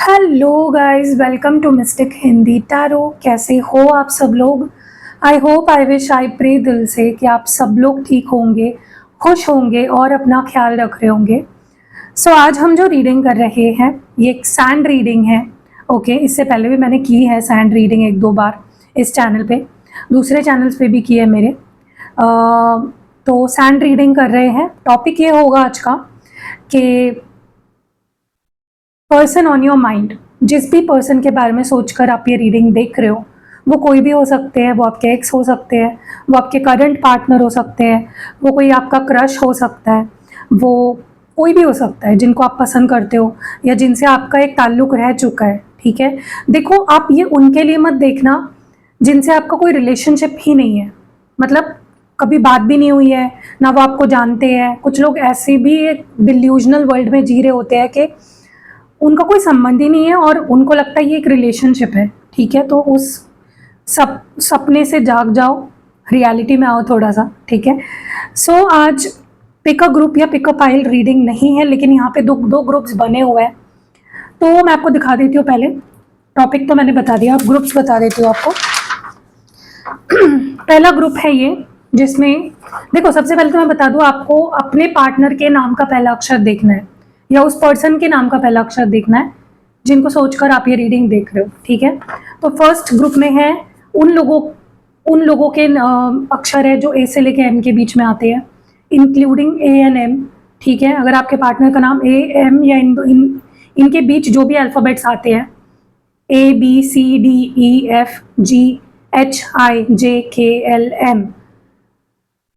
Hello guys, welcome to mystic Hindi tarot. कैसे हो आप सब लोग? I hope, I wish, I pray दिल से कि आप सब लोग ठीक होंगे, खुश होंगे और अपना ख्याल रख रहे होंगे। सो आज हम जो रीडिंग कर रहे हैं ये एक सैंड रीडिंग है। ओके, इससे पहले भी मैंने की है सैंड रीडिंग एक दो बार इस चैनल पे, दूसरे चैनल्स पे भी की है मेरे। तो सैंड रीडिंग कर रहे हैं। टॉपिक ये होगा आज का कि पर्सन ऑन योर माइंड। जिस भी पर्सन के बारे में सोचकर आप ये रीडिंग देख रहे हो, वो कोई भी हो सकते हैं। वो आपके एक्स हो सकते हैं, वो आपके करंट पार्टनर हो सकते हैं, वो कोई आपका क्रश हो सकता है, वो कोई भी हो सकता है जिनको आप पसंद करते हो या जिनसे आपका एक ताल्लुक रह चुका है। ठीक है, देखो आप ये उनके लिए मत देखना जिनसे आपका कोई रिलेशनशिप ही नहीं है, मतलब कभी बात भी नहीं हुई है, ना वो आपको जानते हैं। कुछ लोग ऐसे भी एक डिल्यूजनल वर्ल्ड में जी रहे होते हैं कि उनका कोई संबंध ही नहीं है और उनको लगता है ये एक रिलेशनशिप है। ठीक है, तो उस सपने से जाग जाओ, रियलिटी में आओ थोड़ा सा। ठीक है, सो आज पिक अ ग्रुप या पिक अ पाइल रीडिंग नहीं है, लेकिन यहाँ पे दो दो ग्रुप्स बने हुए हैं, तो मैं आपको दिखा देती हूँ। पहले टॉपिक तो मैंने बता दिया, अब ग्रुप्स बता देती हूँ आपको। पहला ग्रुप है ये, जिसमें देखो सबसे पहले तो मैं बता दूँ आपको, अपने पार्टनर के नाम का पहला अक्षर देखना है या उस पर्सन के नाम का पहला अक्षर देखना है जिनको सोचकर आप ये रीडिंग देख रहे हो। ठीक है, तो फर्स्ट ग्रुप में है उन लोगों के अक्षर है जो ए से लेके एम के बीच में आते हैं, इंक्लूडिंग ए एंड एम। ठीक है, अगर आपके पार्टनर का नाम ए एम या इनके बीच जो भी अल्फ़ाबेट्स आते हैं, A B C D E F G H I J K L M,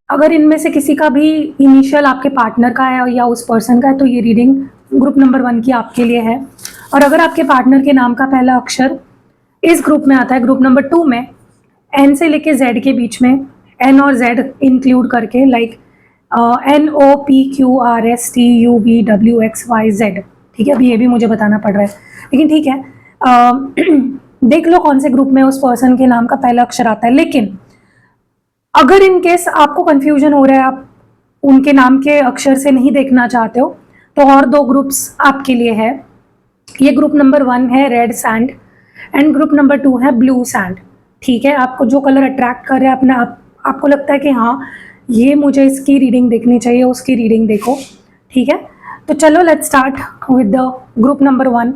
अगर इनमें से किसी का भी इनिशियल आपके पार्टनर का है या उस पर्सन का है, तो ये रीडिंग ग्रुप नंबर 1 की आपके लिए है। और अगर आपके पार्टनर के नाम का पहला अक्षर इस ग्रुप में आता है, ग्रुप नंबर 2 में, एन से लेके जेड के बीच में, एन और जेड इंक्लूड करके, like N O P Q R S T U V W X Y Z. ठीक है, अभी ये भी मुझे बताना पड़ रहा है, लेकिन ठीक है। देख लो कौन से ग्रुप में उस पर्सन के नाम का पहला अक्षर आता है। लेकिन अगर इन केस आपको कंफ्यूजन हो रहा है, आप उनके नाम के अक्षर से नहीं देखना चाहते हो, तो और दो ग्रुप्स आपके लिए है। ये ग्रुप नंबर 1 है red sand and group number 2 है ब्लू सैंड। ठीक है, आपको जो कलर अट्रैक्ट कर रहा है अपना आपको लगता है कि हाँ ये मुझे इसकी रीडिंग देखनी चाहिए, उसकी रीडिंग देखो। ठीक है, तो चलो let's start with the group number 1।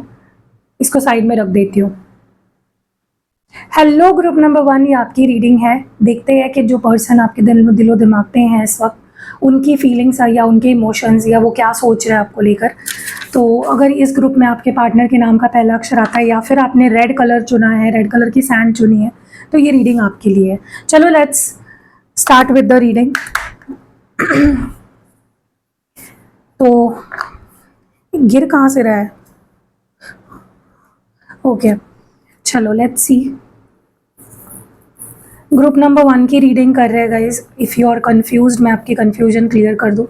इसको साइड में रख देती हूँ। हेलो ग्रुप नंबर 1, ये आपकी रीडिंग है। देखते हैं कि जो पर्सन आपके दिलो दिमाग पे हैं इस वक्त, उनकी फीलिंग्स या उनके इमोशंस या वो क्या सोच रहे हैं आपको लेकर। तो अगर इस ग्रुप में आपके पार्टनर के नाम का पहला अक्षर आता है या फिर आपने रेड कलर चुना है, रेड कलर की सैंड चुनी है, तो ये रीडिंग आपके लिए है। चलो let's start with the reading. तो गिर कहाँ से रहा है? ओके, चलो लेट्स सी। ग्रुप नंबर 1 की रीडिंग कर रहे हैं guys. If you are confused, मैं आपकी कंफ्यूजन क्लियर कर दूँ।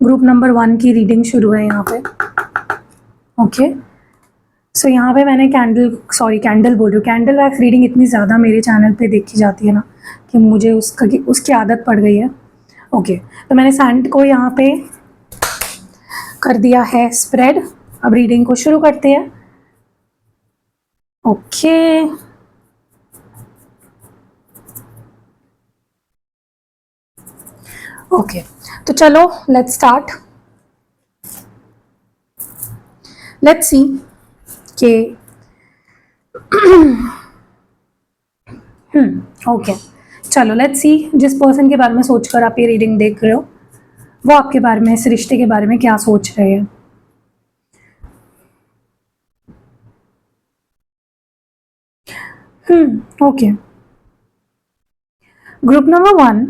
ग्रुप नंबर 1 की रीडिंग शुरू है यहाँ पे। ओके, सो यहाँ पे मैंने कैंडल बोल रही हूँ, कैंडल वैक्स रीडिंग इतनी ज़्यादा मेरे चैनल पे देखी जाती है ना कि मुझे उसकी आदत पड़ गई है। ओके, तो मैंने सैंड को यहाँ पे कर दिया है स्प्रेड। अब रीडिंग को शुरू करते हैं। ओके, ओके, तो चलो लेट्स स्टार्ट। लेट्स सी के ओके, चलो लेट्स सी जिस पर्सन के बारे में सोचकर आप ये रीडिंग देख रहे हो, वो आपके बारे में, इस रिश्ते के बारे में क्या सोच रहे हैं। ओके, ग्रुप नंबर 1,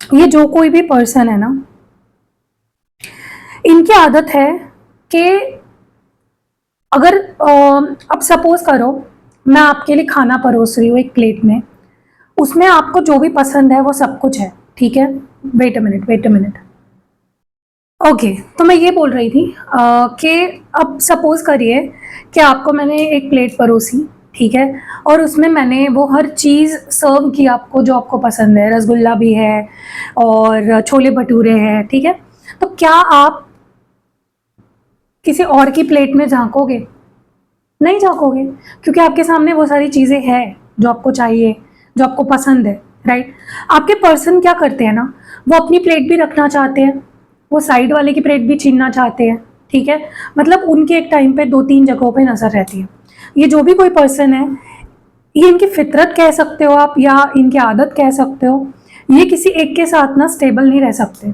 ये जो कोई भी पर्सन है ना, इनकी आदत है कि अगर अब सपोज करो मैं आपके लिए खाना परोस रही हूँ एक प्लेट में, उसमें आपको जो भी पसंद है वो सब कुछ है। ठीक है, वेट अ मिनट। ओके, तो मैं ये बोल रही थी कि अब सपोज करिए कि आपको मैंने एक प्लेट परोसी, ठीक है, और उसमें मैंने वो हर चीज़ सर्व की आपको जो आपको पसंद है। रसगुल्ला भी है और छोले भटूरे हैं। ठीक है, तो क्या आप किसी और की प्लेट में झांकोगे? नहीं झांकोगे, क्योंकि आपके सामने वो सारी चीज़ें हैं जो आपको चाहिए, जो आपको पसंद है, राइट? आपके पर्सन क्या करते हैं ना, वो अपनी प्लेट भी रखना चाहते हैं, वो साइड वाले की प्लेट भी छीनना चाहते हैं, ठीक है? मतलब उनके एक टाइम पे 2-3 जगहों पे नज़र रहती है। ये जो भी कोई पर्सन है, ये इनकी फितरत कह सकते हो आप या इनकी आदत कह सकते हो, ये किसी एक के साथ ना स्टेबल नहीं रह सकते,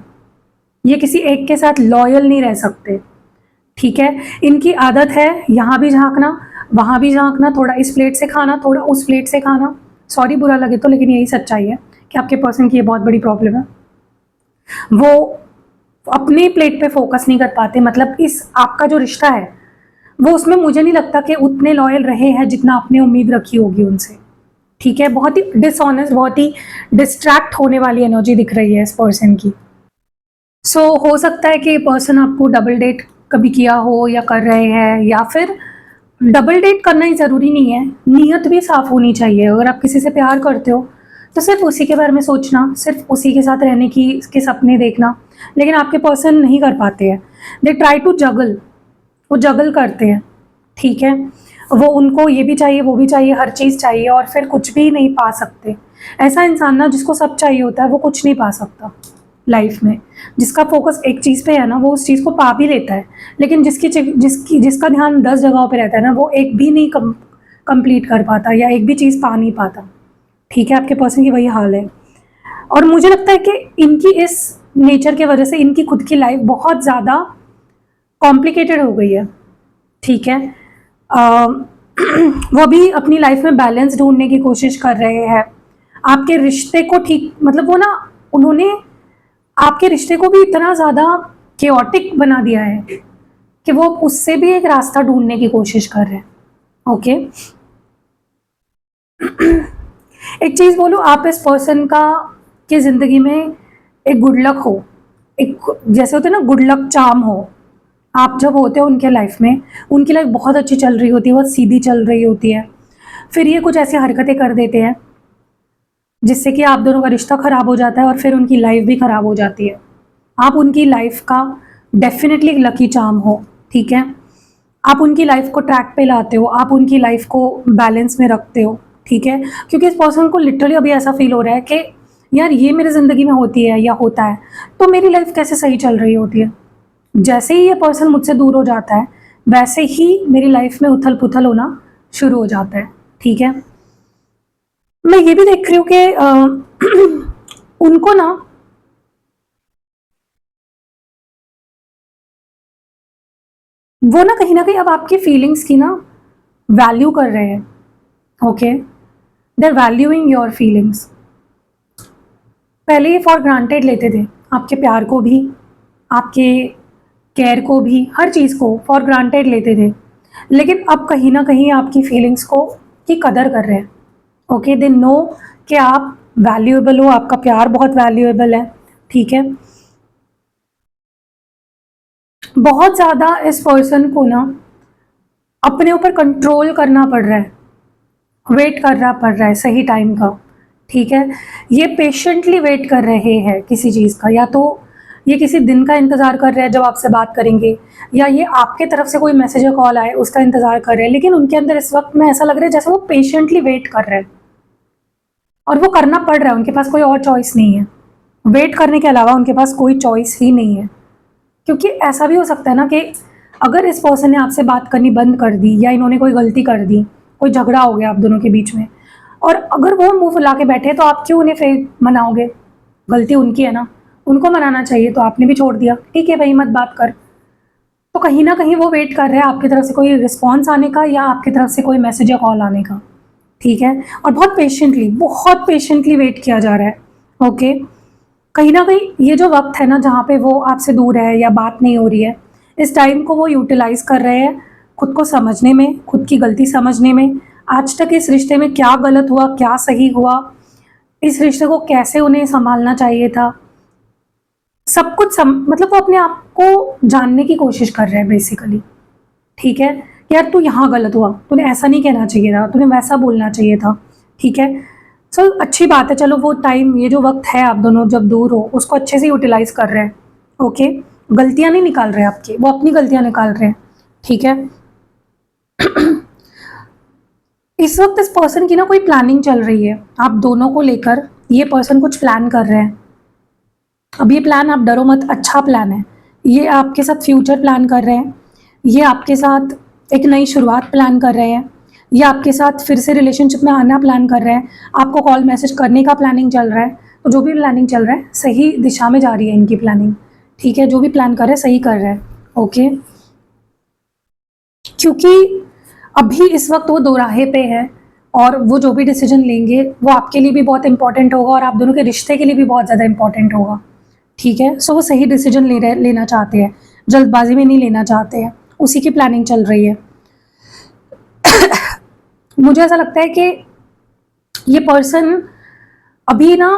ये किसी एक के साथ लॉयल नहीं रह सकते, ठीक है? इनकी आदत है यहाँ भी झांकना, वहाँ भी झांकना, थोड़ा इस प्लेट से खाना, थोड़ा उस प्लेट से खाना। सॉरी बुरा लगे तो, लेकिन यही सच्चाई है कि आपके पर्सन की ये बहुत बड़ी प्रॉब्लम है। वो अपने प्लेट पे फोकस नहीं कर पाते, मतलब इस आपका जो रिश्ता है वो उसमें मुझे नहीं लगता कि उतने लॉयल रहे हैं जितना आपने उम्मीद रखी होगी उनसे, ठीक है? बहुत ही डिसऑनेस्ट, बहुत ही डिस्ट्रैक्ट होने वाली एनर्जी दिख रही है इस पर्सन की। सो हो सकता है कि पर्सन आपको डबल डेट कभी किया हो या कर रहे हैं, या फिर डबल डेट करना ही ज़रूरी नहीं है, नीयत भी साफ़ होनी चाहिए। अगर आप किसी से प्यार करते हो तो सिर्फ उसी के बारे में सोचना, सिर्फ उसी के साथ रहने के सपने देखना, लेकिन आपके पर्सन नहीं कर पाते हैं। दे ट्राई टू जगल, वो जगल करते हैं, ठीक है? वो उनको ये भी चाहिए, वो भी चाहिए, हर चीज़ चाहिए और फिर कुछ भी नहीं पा सकते। ऐसा इंसान ना जिसको सब चाहिए होता है वो कुछ नहीं पा सकता लाइफ में। जिसका फोकस एक चीज़ पे है ना वो उस चीज़ को पा भी लेता है, लेकिन जिसका ध्यान 10 जगहों पे रहता है ना वो एक भी नहीं कंप्लीट कर पाता या एक भी चीज़ पा नहीं पाता, ठीक है? आपके पर्सन की वही हाल है। और मुझे लगता है कि इनकी इस नेचर की वजह से इनकी खुद की लाइफ बहुत ज़्यादा कॉम्प्लिकेटेड हो गई है, ठीक है? वो भी अपनी लाइफ में बैलेंस ढूंढने की कोशिश कर रहे हैं। आपके रिश्ते को ठीक, मतलब वो ना, उन्होंने आपके रिश्ते को भी इतना ज़्यादा केओटिक बना दिया है कि वो उससे भी एक रास्ता ढूंढने की कोशिश कर रहे हैं, ओके? एक चीज़ बोलूँ, आप इस पर्सन का की ज़िंदगी में एक गुड लक हो, एक जैसे होते हैं ना गुड लक चार्म हो। आप जब होते हो उनके लाइफ में, उनकी लाइफ बहुत अच्छी चल रही होती है, बहुत सीधी चल रही होती है, फिर ये कुछ ऐसी हरकतें कर देते हैं जिससे कि आप दोनों का रिश्ता ख़राब हो जाता है और फिर उनकी लाइफ भी ख़राब हो जाती है। आप उनकी लाइफ का डेफिनेटली एक लकी चार्म हो, ठीक है? आप उनकी लाइफ को ट्रैक पे लाते हो, आप उनकी लाइफ को बैलेंस में रखते हो, ठीक है? क्योंकि इस पर्सन को लिटरली अभी ऐसा फील हो रहा है कि यार ये मेरी ज़िंदगी में होती है या होता है तो मेरी लाइफ कैसे सही चल रही होती है। जैसे ही ये पर्सन मुझसे दूर हो जाता है वैसे ही मेरी लाइफ में उथल पुथल होना शुरू हो जाता है, ठीक है? मैं ये भी देख रही हूँ कि उनको ना वो ना कहीं अब आपकी फीलिंग्स की ना वैल्यू कर रहे हैं, okay? They are valuing your feelings. पहले ये फॉर ग्रांटेड लेते थे, आपके प्यार को भी, आपके केयर को भी, हर चीज़ को फॉर ग्रांटेड लेते थे, लेकिन अब कहीं ना कहीं आपकी फीलिंग्स को की कदर कर रहे हैं, ओके? दे नो कि आप वैल्यूएबल हो, आपका प्यार बहुत वैल्यूएबल है, ठीक है? बहुत ज़्यादा इस पर्सन को ना अपने ऊपर कंट्रोल करना पड़ रहा है, वेट करना पड़ रहा है सही टाइम का, ठीक है? ये पेशेंटली वेट कर रहे हैं किसी चीज़ का, या तो ये किसी दिन का इंतज़ार कर रहे हैं जब आपसे बात करेंगे, या ये आपके तरफ से कोई मैसेज या कॉल आए उसका इंतज़ार कर रहे हैं, लेकिन उनके अंदर इस वक्त में ऐसा लग रहा है जैसे वो पेशेंटली वेट कर रहे हैं और वो करना पड़ रहा है, उनके पास कोई और चॉइस नहीं है। वेट करने के अलावा उनके पास कोई चॉइस ही नहीं है, क्योंकि ऐसा भी हो सकता है ना कि अगर इस पर्सन ने आपसे बात करनी बंद कर दी या इन्होंने कोई गलती कर दी, कोई झगड़ा हो गया आप दोनों के बीच में, और अगर वो मुंह फुला के बैठे तो आप क्यों उन्हें फिर मनाओगे? गलती उनकी है ना, उनको मनाना चाहिए, तो आपने भी छोड़ दिया, ठीक है भाई मत बात कर। तो कहीं ना कहीं वो वेट कर रहे हैं आपकी तरफ से कोई रिस्पॉन्स आने का या आपकी तरफ से कोई मैसेज या कॉल आने का, ठीक है? और बहुत पेशेंटली वेट किया जा रहा है, ओके? कहीं ना कहीं ये जो वक्त है ना जहाँ पे वो आपसे दूर है या बात नहीं हो रही है, इस टाइम को वो यूटिलाइज कर रहे हैं खुद को समझने में, खुद की गलती समझने में, आज तक इस रिश्ते में क्या गलत हुआ, क्या सही हुआ, इस रिश्ते को कैसे उन्हें संभालना चाहिए था, सब कुछ मतलब वो अपने आप को जानने की कोशिश कर रहे हैं बेसिकली, ठीक है? यार तू यहाँ गलत हुआ, तूने ऐसा नहीं कहना चाहिए था, तूने वैसा बोलना चाहिए था, ठीक है? सो अच्छी बात है, चलो वो टाइम, ये जो वक्त है आप दोनों जब दूर हो उसको अच्छे से यूटिलाइज कर रहे हैं, ओके? गलतियाँ नहीं निकाल रहे आपकी, वो अपनी गलतियाँ निकाल रहे हैं, ठीक है। इस वक्त इस पर्सन की ना कोई प्लानिंग चल रही है आप दोनों को लेकर, ये पर्सन कुछ प्लान कर रहे हैं। अब ये प्लान, आप डरो मत, अच्छा प्लान है। ये आपके साथ फ्यूचर प्लान कर रहे हैं, ये आपके साथ एक नई शुरुआत प्लान कर रहे हैं, ये आपके साथ फिर से रिलेशनशिप में आना प्लान कर रहे हैं, आपको कॉल मैसेज करने का प्लानिंग चल रहा है। तो जो भी प्लानिंग चल रहा है सही दिशा में जा रही है इनकी प्लानिंग, ठीक है। जो भी प्लान कर रहे हैं सही कर रहे हैं, ओके। क्योंकि अभी इस वक्त वो दो राहे पे है, और वो जो भी डिसीजन लेंगे वो आपके लिए भी बहुत इंपॉर्टेंट होगा और आप दोनों के रिश्ते के लिए भी बहुत ज़्यादा इंपॉर्टेंट होगा, ठीक है। सो वो सही डिसीजन लेना चाहते हैं, जल्दबाजी में नहीं लेना चाहते हैं, उसी की प्लानिंग चल रही है। मुझे ऐसा लगता है कि ये पर्सन अभी ना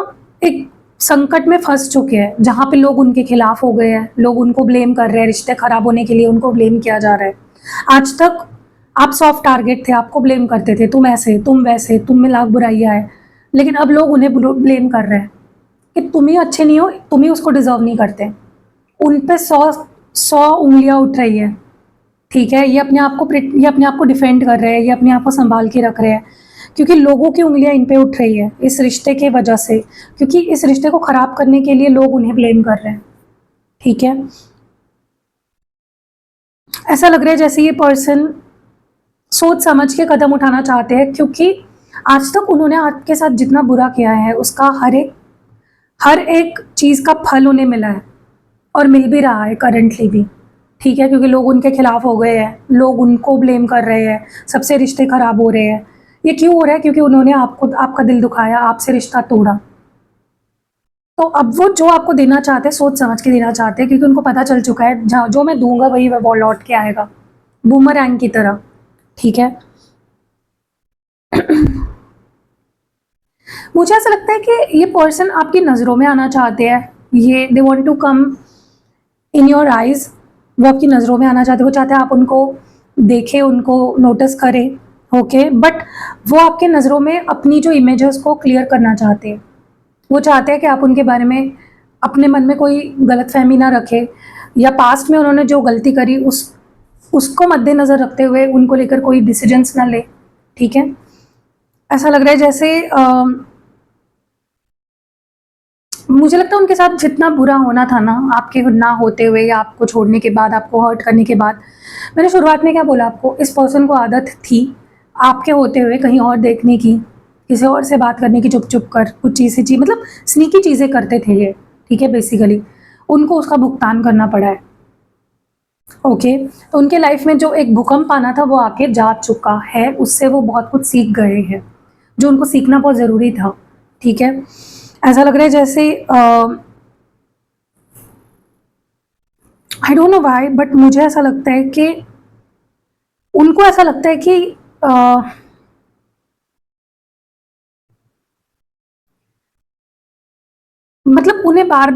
एक संकट में फंस चुके हैं, जहाँ पे लोग उनके खिलाफ हो गए हैं, लोग उनको ब्लेम कर रहे हैं, रिश्ते खराब होने के लिए उनको ब्लेम किया जा रहा है। आज तक आप सॉफ्ट टारगेट थे, आपको ब्लेम करते थे, तुम ऐसे तुम वैसे, तुम में लाख बुराइयां है। लेकिन अब लोग उन्हें ब्लेम कर रहे हैं कि तुम ही अच्छे नहीं हो, तुम ही उसको डिजर्व नहीं करते। उन पे 100 उंगलियां उठ रही है, ठीक है। ये अपने आप को डिफेंड कर रहे हैं, ये अपने आप को संभाल के रख रहे हैं, क्योंकि लोगों की उंगलियां इन पे उठ रही है इस रिश्ते के वजह से, क्योंकि इस रिश्ते को खराब करने के लिए लोग उन्हें ब्लेम कर रहे हैं, ठीक है। ऐसा लग रहा है जैसे ये पर्सन सोच समझ के कदम उठाना चाहते हैं, क्योंकि आज तक उन्होंने आपके साथ जितना बुरा किया है उसका हर एक चीज़ का फल उन्हें मिला है, और मिल भी रहा है करंटली भी, ठीक है। क्योंकि लोग उनके खिलाफ हो गए हैं, लोग उनको ब्लेम कर रहे हैं, सबसे रिश्ते खराब हो रहे हैं। ये क्यों हो रहा है? क्योंकि उन्होंने आपका दिल दुखाया, आपसे रिश्ता तोड़ा। तो अब वो जो आपको देना चाहते हैं सोच समझ के देना चाहते हैं, क्योंकि उनको पता चल चुका है जो मैं दूंगा वही वो लौट के आएगा, बूमरैंग की तरह, ठीक है। मुझे ऐसा लगता है कि ये पर्सन आपकी नज़रों में आना चाहते हैं, ये they want to come in your eyes. वो आपकी नज़रों में आना चाहते हैं, वो चाहते हैं आप उनको देखें, उनको नोटिस करें, ओके। बट वो आपके नज़रों में अपनी जो इमेजेस को क्लियर करना चाहते हैं। वो चाहते हैं कि आप उनके बारे में अपने मन में कोई गलतफहमी ना रखें, या पास्ट में उन्होंने जो गलती करी उसको मद्देनज़र रखते हुए उनको लेकर कोई डिसीजंस ना ले, ठीक है। ऐसा लग रहा है जैसे मुझे लगता है उनके साथ जितना बुरा होना था ना, आपके ना होते हुए या आपको छोड़ने के बाद, आपको हर्ट करने के बाद, मैंने शुरुआत में क्या बोला आपको, इस पर्सन को आदत थी आपके होते हुए कहीं और देखने की, किसी और से बात करने की, चुप चुप कर कुछ चीज़ मतलब स्नीकी चीज़ें करते थे ये, ठीक है। बेसिकली उनको उसका भुगतान करना पड़ा है, ओके। तो उनके लाइफ में जो एक भूकंप आना था वो आके जा चुका है, उससे वो बहुत कुछ सीख गए हैं, जो उनको सीखना बहुत ज़रूरी था, ठीक है। ऐसा लग रहा है जैसे I don't know why, but मुझे ऐसा लगता है कि उनको ऐसा लगता है कि मतलब उन्हें बार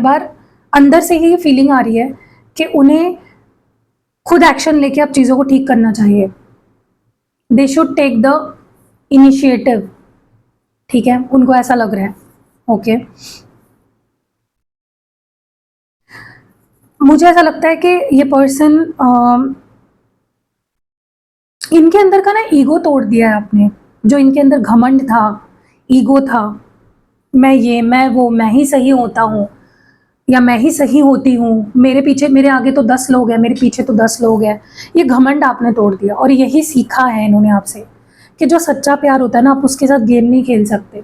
बार अंदर से ही ये फीलिंग आ रही है कि उन्हें खुद एक्शन लेके अब चीज़ों को ठीक करना चाहिए। They should take the initiative, ठीक है। उनको ऐसा लग रहा है, ओके। मुझे ऐसा लगता है कि ये पर्सन इनके अंदर का ना ईगो तोड़ दिया है आपने। जो इनके अंदर घमंड था, ईगो था, मैं वो, मैं ही सही होता हूँ या मैं ही सही होती हूँ, मेरे आगे तो 10 लोग हैं, मेरे पीछे तो 10 लोग हैं, ये घमंड आपने तोड़ दिया। और यही सीखा है इन्होंने आपसे कि जो सच्चा प्यार होता है ना, आप उसके साथ गेम नहीं खेल सकते।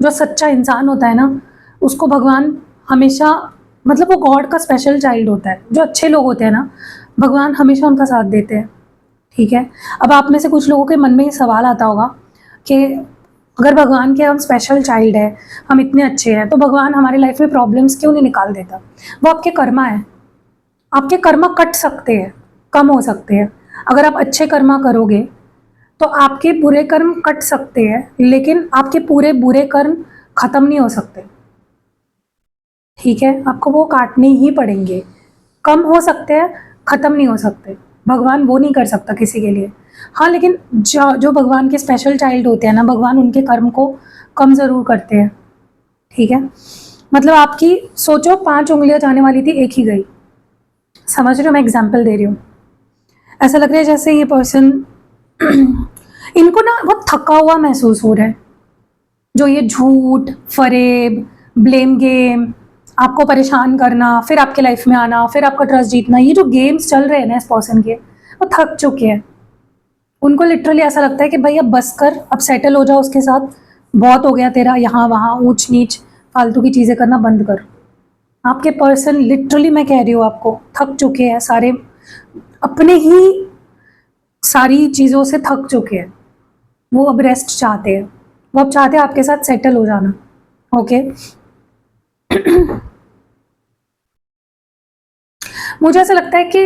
जो सच्चा इंसान होता है ना, उसको भगवान हमेशा, मतलब वो गॉड का स्पेशल चाइल्ड होता है। जो अच्छे लोग होते हैं ना, भगवान हमेशा उनका साथ देते हैं, ठीक है। अब आप में से कुछ लोगों के मन में ये सवाल आता होगा कि अगर भगवान के हम स्पेशल चाइल्ड है, हम इतने अच्छे हैं, तो भगवान हमारी लाइफ में प्रॉब्लम्स क्यों नहीं निकाल देता? वो आपके कर्मा है, आपके कर्मा कट सकते हैं, कम हो सकते हैं। अगर आप अच्छे कर्मा करोगे तो आपके बुरे कर्म कट सकते हैं, लेकिन आपके पूरे बुरे कर्म खत्म नहीं हो सकते, ठीक है। आपको वो काटने ही पड़ेंगे, कम हो सकते हैं, खत्म नहीं हो सकते। भगवान वो नहीं कर सकता किसी के लिए। हाँ, लेकिन जो भगवान के स्पेशल चाइल्ड होते हैं ना, भगवान उनके कर्म को कम ज़रूर करते हैं, ठीक है। मतलब आपकी सोचो 5 उंगलियां जाने वाली थी, एक ही गई, समझ रहे हो? मैं एग्जाम्पल दे रही हूँ। ऐसा लग रहा है जैसे ये पर्सन इनको ना बहुत थका हुआ महसूस हो रहा है। जो ये झूठ, फरेब, ब्लेम गेम, आपको परेशान करना, फिर आपके लाइफ में आना, फिर आपका ट्रस्ट जीतना, ये जो गेम्स चल रहे हैं ना इस पर्सन के, वो थक चुके हैं। उनको लिटरली ऐसा लगता है कि भाई अब बस कर, अब सेटल हो जाओ उसके साथ, बहुत हो गया तेरा यहाँ वहाँ ऊंच नीच फालतू की चीज़ें करना बंद कर। आपके पर्सन लिटरली मैं कह रही हूँ आपको थक चुके हैं, सारे अपने ही सारी चीज़ों से थक चुके हैं। वो अब रेस्ट चाहते हैं, वो अब चाहते हैं आपके साथ सेटल हो जाना। ओके मुझे ऐसा लगता है कि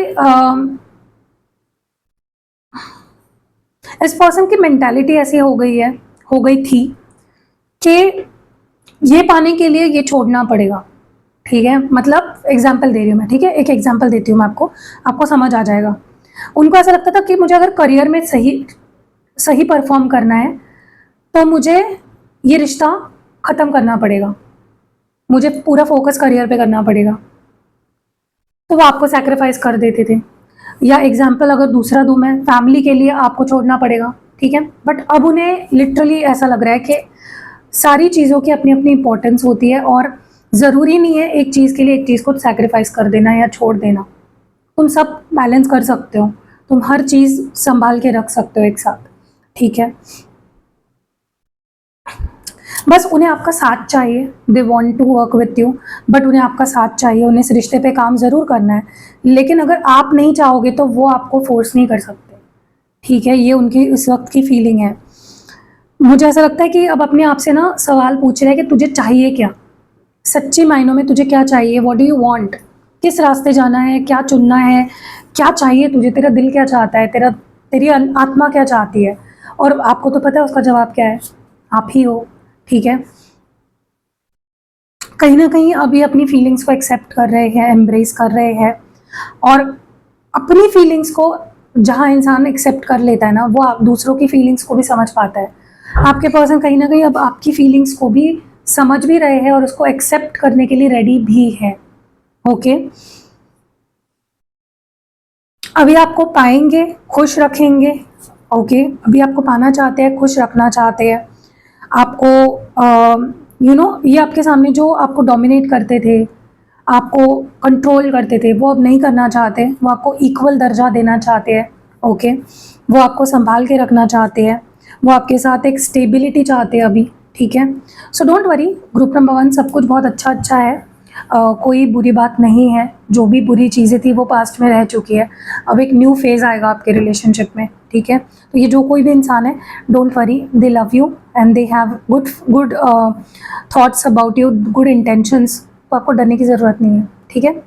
इस पर्सन की मेंटालिटी ऐसी हो गई थी कि ये पाने के लिए ये छोड़ना पड़ेगा। ठीक है, मतलब एग्जाम्पल दे रही हूँ मैं, ठीक है, एक एग्जाम्पल देती हूँ मैं आपको समझ आ जाएगा। उनको ऐसा लगता था कि मुझे अगर करियर में सही परफॉर्म करना है तो मुझे ये रिश्ता ख़त्म करना पड़ेगा, मुझे पूरा फोकस करियर पे करना पड़ेगा, तो वो आपको सैक्रिफाइस कर देते थे। या एग्जाम्पल अगर दूसरा दूँ मैं, फैमिली के लिए आपको छोड़ना पड़ेगा, ठीक है, बट अब उन्हें लिटरली ऐसा लग रहा है कि सारी चीज़ों की अपनी अपनी इंपॉर्टेंस होती है और ज़रूरी नहीं है एक चीज़ के लिए एक चीज़ को सैक्रिफाइस कर देना या छोड़ देना। तुम सब बैलेंस कर सकते हो, तुम हर चीज़ संभाल के रख सकते हो एक साथ, ठीक है। बस उन्हें आपका साथ चाहिए, they want to work with you, but उन्हें आपका साथ चाहिए, उन्हें इस रिश्ते पे काम ज़रूर करना है, लेकिन अगर आप नहीं चाहोगे तो वो आपको फोर्स नहीं कर सकते, ठीक है। ये उनकी इस वक्त की फीलिंग है। मुझे ऐसा लगता है कि अब अपने आप से ना सवाल पूछ रहे हैं कि तुझे चाहिए क्या, सच्ची मायनों में तुझे क्या चाहिए, व्हाट डू यू वांट, किस रास्ते जाना है, क्या चुनना है, क्या चाहिए तुझे, तेरा दिल क्या चाहता है, तेरी आत्मा क्या चाहती है। और आपको तो पता है उसका जवाब क्या है, आप ही हो, ठीक है। कहीं ना कहीं अभी अपनी फीलिंग्स को एक्सेप्ट कर रहे हैं, एम्ब्रेस कर रहे हैं, और अपनी फीलिंग्स को जहाँ इंसान एक्सेप्ट कर लेता है ना, वो आप दूसरों की फीलिंग्स को भी समझ पाता है। आपके पर्सन कहीं ना कहीं अब आपकी फीलिंग्स को भी समझ भी रहे हैं और उसको एक्सेप्ट करने के लिए रेडी भी है। ओके, अभी आपको पाएंगे, खुश रखेंगे। ओके, अभी आपको पाना चाहते हैं, खुश रखना चाहते हैं आपको। ये आपके सामने जो आपको डोमिनेट करते थे, आपको कंट्रोल करते थे, वो अब नहीं करना चाहते, वो आपको इक्वल दर्जा देना चाहते हैं। ओके, वो आपको संभाल के रखना चाहते हैं, वो आपके साथ एक स्टेबिलिटी चाहते हैं अभी, ठीक है। सो डोंट वरी, ग्रुप नंबर 1 सब कुछ बहुत अच्छा है, कोई बुरी बात नहीं है, जो भी बुरी चीज़ें थी वो पास्ट में रह चुकी है, अब एक न्यू फेज़ आएगा आपके रिलेशनशिप में, ठीक है। तो ये जो कोई भी इंसान है, don't worry, they love you and they have good thoughts about you, good intentions, तो आपको डरने की ज़रूरत नहीं है, ठीक है।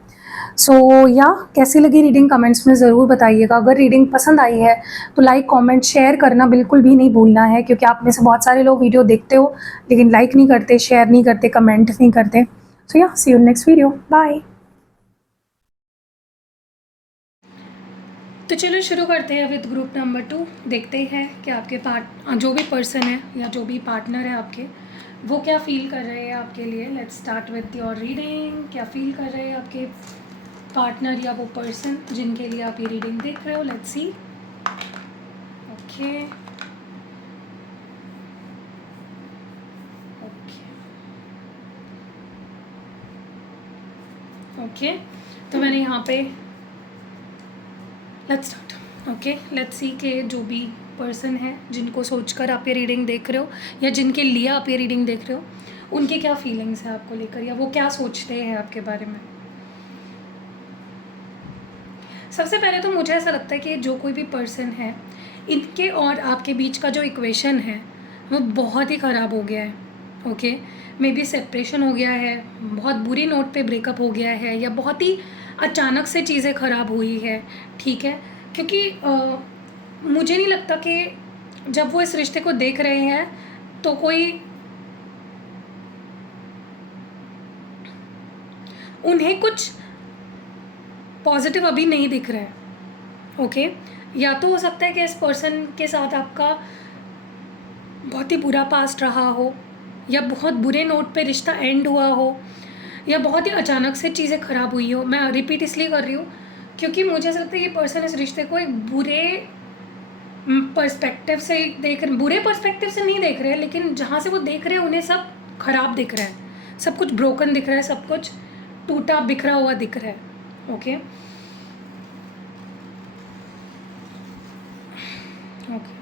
सो या कैसी लगी रीडिंग कमेंट्स में ज़रूर बताइएगा। अगर रीडिंग पसंद आई है तो लाइक कमेंट शेयर करना बिल्कुल भी नहीं भूलना है, क्योंकि आप में से बहुत सारे लोग वीडियो देखते हो लेकिन लाइक नहीं करते, शेयर नहीं करते, कमेंट नहीं करते। सो या सी यू नेक्स्ट वीडियो, बाय। तो चलो शुरू करते हैं विद ग्रुप नंबर 2। देखते हैं कि आपके जो भी पर्सन है या जो भी पार्टनर है आपके, वो क्या फील कर रहे हैं आपके लिए। Let's start with your reading. क्या फील कर रहे हैं आपके पार्टनर या वो पर्सन जिनके लिए आप ये रीडिंग देख रहे हो। Let's see. ओके ओके, तो मैंने यहाँ पे let's start. Okay, let's see कि जो भी पर्सन है जिनको सोचकर आप ये रीडिंग देख रहे हो या जिनके लिए आप ये रीडिंग देख रहे हो, उनके क्या फीलिंग्स हैं आपको लेकर, या वो क्या सोचते हैं आपके बारे में। सबसे पहले तो मुझे ऐसा लगता है कि जो कोई भी पर्सन है, इनके और आपके बीच का जो इक्वेशन है वो बहुत ही ख़राब हो गया है। ओके, मे बी सेपरेशन हो गया है, बहुत बुरी नोट पे ब्रेकअप हो गया है, या बहुत ही अचानक से चीज़ें ख़राब हुई है, ठीक है। क्योंकि मुझे नहीं लगता कि जब वो इस रिश्ते को देख रहे हैं तो कोई उन्हें कुछ पॉजिटिव अभी नहीं दिख रहा है। ओके, या तो हो सकता है कि इस पर्सन के साथ आपका बहुत ही बुरा पास्ट रहा हो, या बहुत बुरे नोट पे रिश्ता एंड हुआ हो, या बहुत ही अचानक से चीज़ें ख़राब हुई हो। मैं रिपीट इसलिए कर रही हूँ क्योंकि मुझे ऐसा लगता है ये पर्सन इस रिश्ते को एक बुरे पर्सपेक्टिव से देख रहे, बुरे पर्सपेक्टिव से नहीं देख रहे हैं, लेकिन जहाँ से वो देख रहे हैं उन्हें सब खराब दिख रहा है, सब कुछ ब्रोकन दिख रहा है, सब कुछ टूटा बिखरा हुआ दिख रहा है। ओके ओके,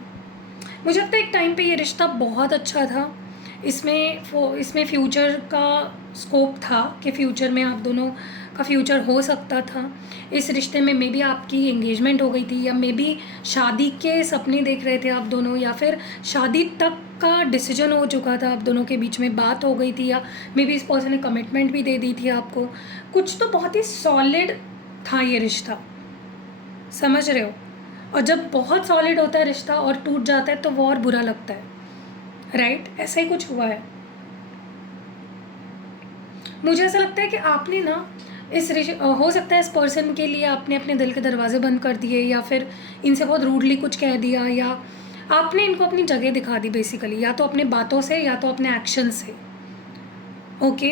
मुझे लगता है एक टाइम पे ये रिश्ता बहुत अच्छा था, इसमें फ्यूचर का स्कोप था कि फ्यूचर में आप दोनों का फ्यूचर हो सकता था। इस रिश्ते में मे बी आपकी एंगेजमेंट हो गई थी, या मे बी शादी के सपने देख रहे थे आप दोनों, या फिर शादी तक का डिसीजन हो चुका था, आप दोनों के बीच में बात हो गई थी, या मे बी इस पर्सन ने कमिटमेंट भी दे दी थी आपको। कुछ तो बहुत ही सॉलिड था ये रिश्ता, समझ रहे हो। और जब बहुत सॉलिड होता है रिश्ता और टूट जाता है तो वो और बुरा लगता है, राइट? ऐसा ही कुछ हुआ है। मुझे ऐसा लगता है कि आपने ना हो सकता है इस पर्सन के लिए आपने अपने दिल के दरवाजे बंद कर दिए, या फिर इनसे बहुत रूडली कुछ कह दिया, या आपने इनको अपनी जगह दिखा दी बेसिकली, या तो अपने बातों से या तो अपने एक्शन से। ओके,